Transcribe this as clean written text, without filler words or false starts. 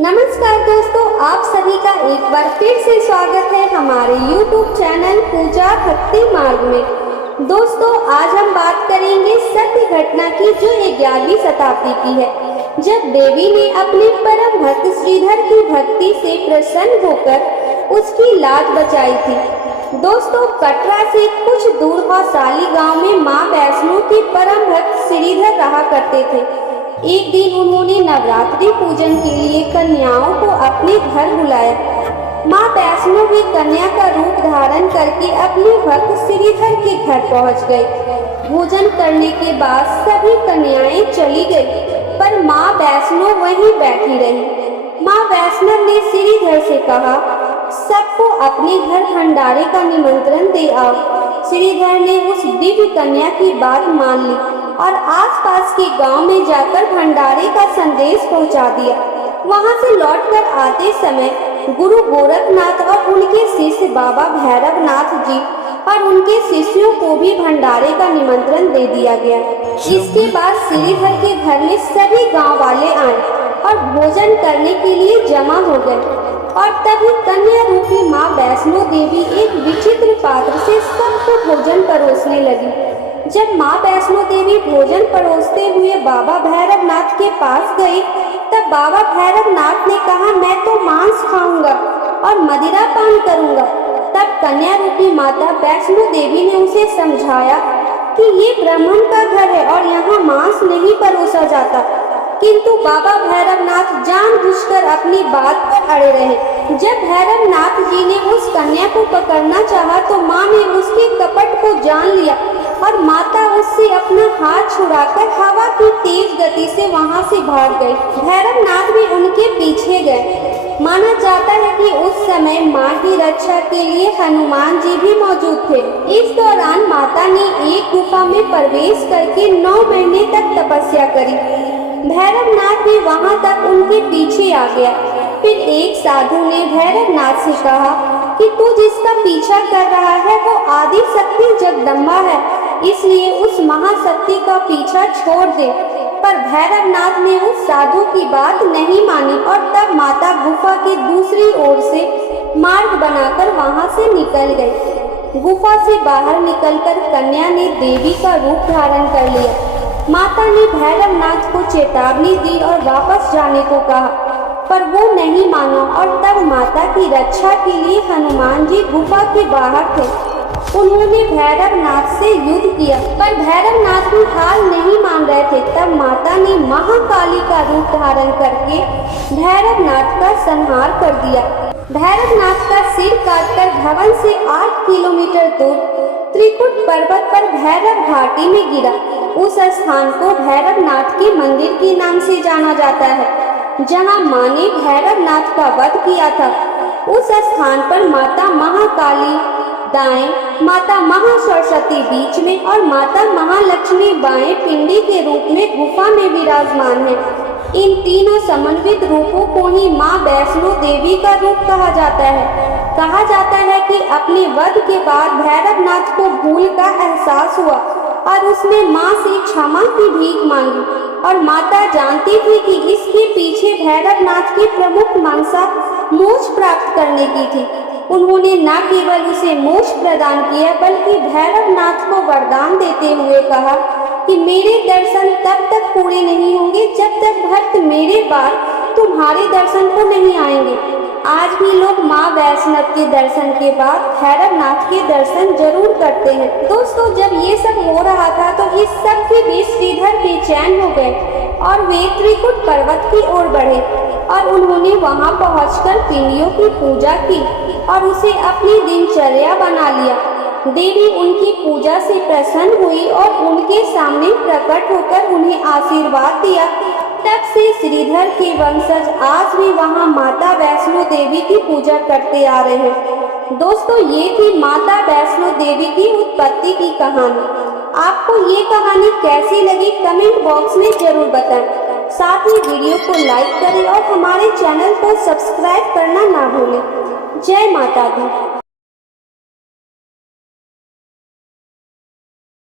नमस्कार दोस्तों, आप सभी का एक बार फिर से स्वागत है हमारे YouTube चैनल पूजा भक्ति मार्ग में। दोस्तों, आज हम बात करेंगे सत्य घटना की जो 11वीं शताब्दी की है, जब देवी ने अपने परम भक्त श्रीधर की भक्ति से प्रसन्न होकर उसकी लाज बचाई थी। दोस्तों, कटरा से कुछ दूर हौसाली गांव में मां वैष्णो के परम भक्त श्रीधर रहा करते थे। एक दिन उन्होंने नवरात्रि पूजन के लिए कन्याओं को अपने घर बुलाया। मां वैष्णो भी कन्या का रूप धारण करके अपने भक्त श्रीधर के घर पहुंच गए। भोजन करने के बाद सभी कन्याएं चली गई, पर मां वैष्णो वहीं बैठी रही। मां वैष्णव ने श्रीधर से कहा, सबको अपने घर भंडारे का निमंत्रण दे आओ। श्रीधर ने उस दिव्य कन्या की बात मान ली और आसपास के गांव में जाकर भंडारे का संदेश पहुंचा दिया। वहां से लौटकर आते समय गुरु गोरखनाथ और उनके शिष्य बाबा भैरवनाथ जी और उनके शिष्यों को भी भंडारे का निमंत्रण दे दिया गया। इसके बाद श्रीधर के घर में सभी गांव वाले आए और भोजन करने के लिए जमा हो गए। और तभी कन्या रूपी मां वैष्णो देवी एक विचित्र पात्र से सबको भोजन परोसने लगी। जब मां वैष्णो देवी भोजन परोसते हुए बाबा भैरवनाथ के पास गई, तब बाबा भैरवनाथ ने कहा, मैं तो मांस खाऊंगा और मदिरा पान करूंगा। तब कन्या रूपी माता वैष्णो देवी ने उसे समझाया कि ये ब्राह्मण का घर है और यहाँ मांस नहीं परोसा जाता। किंतु बाबा भैरवनाथ जानबूझकर अपनी बात पर अड़े रहे। जब भैरवनाथ जी ने उस कन्या को पकड़ना चाहा तो मां ने उसके कपट को जान लिया और माता उससे अपना हाथ छुड़ाकर हवा की तेज गति से वहां से भाग गई। भैरवनाथ भी उनके पीछे गए। माना जाता है कि उस समय मां की रक्षा के लिए हनुमान जी भी मौजूद थे। इस दौरान माता ने एक गुफा में प्रवेश करके 9 महीने तक तपस्या करी। भैरवनाथ भी वहां तक उनके पीछे आ गया। फिर एक साधु ने भैरवनाथ से कहा कि तू जिसका पीछा कर रहा है वो आदि शक्ति जगदम्बा है, इसलिए उस महाशक्ति का पीछा छोड़ दे। पर भैरवनाथ ने उस साधु की बात नहीं मानी और तब माता गुफा की दूसरी ओर से मार्ग बनाकर वहां से निकल गई। गुफा से बाहर निकलकर कन्या ने देवी का रूप धारण कर लिया। माता ने भैरवनाथ को चेतावनी दी और वापस जाने को कहा, पर वो नहीं माना और तब माता की रक्षा के लिए हनुमान जी गुफा के बाहर थे। उन्होंने भैरवनाथ से युद्ध किया, पर भैरवनाथ भी हार नहीं मान रहे थे। तब माता ने महाकाली का रूप धारण करके भैरवनाथ का संहार कर दिया। भैरवनाथ का सिर काटकर भवन से 8 किलोमीटर दूर त्रिकुट पर्वत पर भैरव घाटी में गिरा। उस स्थान को भैरवनाथ के मंदिर के नाम से जाना जाता है, जहां मां ने भैरवनाथ का वध किया था। उस स्थान पर माता महाकाली दाएं, माता महासरस्वती बीच में और माता महालक्ष्मी बाएं पिंडी के रूप में गुफा में विराजमान है। इन तीनों समन्वित रूपों को ही मां वैष्णो देवी का रूप कहा जाता है। कहा जाता है कि अपने वध के बाद भैरवनाथ को भूल का एहसास हुआ और उसने मां से क्षमा की भीख मांगी और माता जानती थी कि इसके पीछे भैरवनाथ की प्रमुख मंशा मोक्ष प्राप्त करने की थी। उन्होंने न केवल उसे मोक्ष प्रदान किया बल्कि भैरवनाथ को वरदान देते हुए कहा कि मेरे दर्शन तब तक पूरे नहीं होंगे जब तक भक्त मेरे बाद तुम्हारे दर्शन को नहीं आएंगे। आज भी लोग मां वैष्णव के दर्शन के बाद भैरवनाथ के दर्शन जरूर करते हैं। दोस्तों, जब ये सब हो रहा था तो इस सब के बीच श्रीधर बेचैन हो गए और वे त्रिकुट पर्वत की ओर बढ़े और उन्होंने वहां पहुंचकर पिंडियों की पूजा की और उसे अपनी दिनचर्या बना लिया। देवी उनकी पूजा से प्रसन्न हुई और उनके सामने प्रकट होकर उन्हें आशीर्वाद दिया। तब से श्रीधर के वंशज आज भी वहां माता वैष्णो देवी की पूजा करते आ रहे हैं। दोस्तों, ये थी माता वैष्णो देवी की उत्पत्ति की कहानी। आपको ये कहानी कैसी लगी कमेंट बॉक्स में जरूर बताएं। साथ ही वीडियो को लाइक करें और हमारे चैनल को सब्सक्राइब करना ना भूलें। जय माता दी।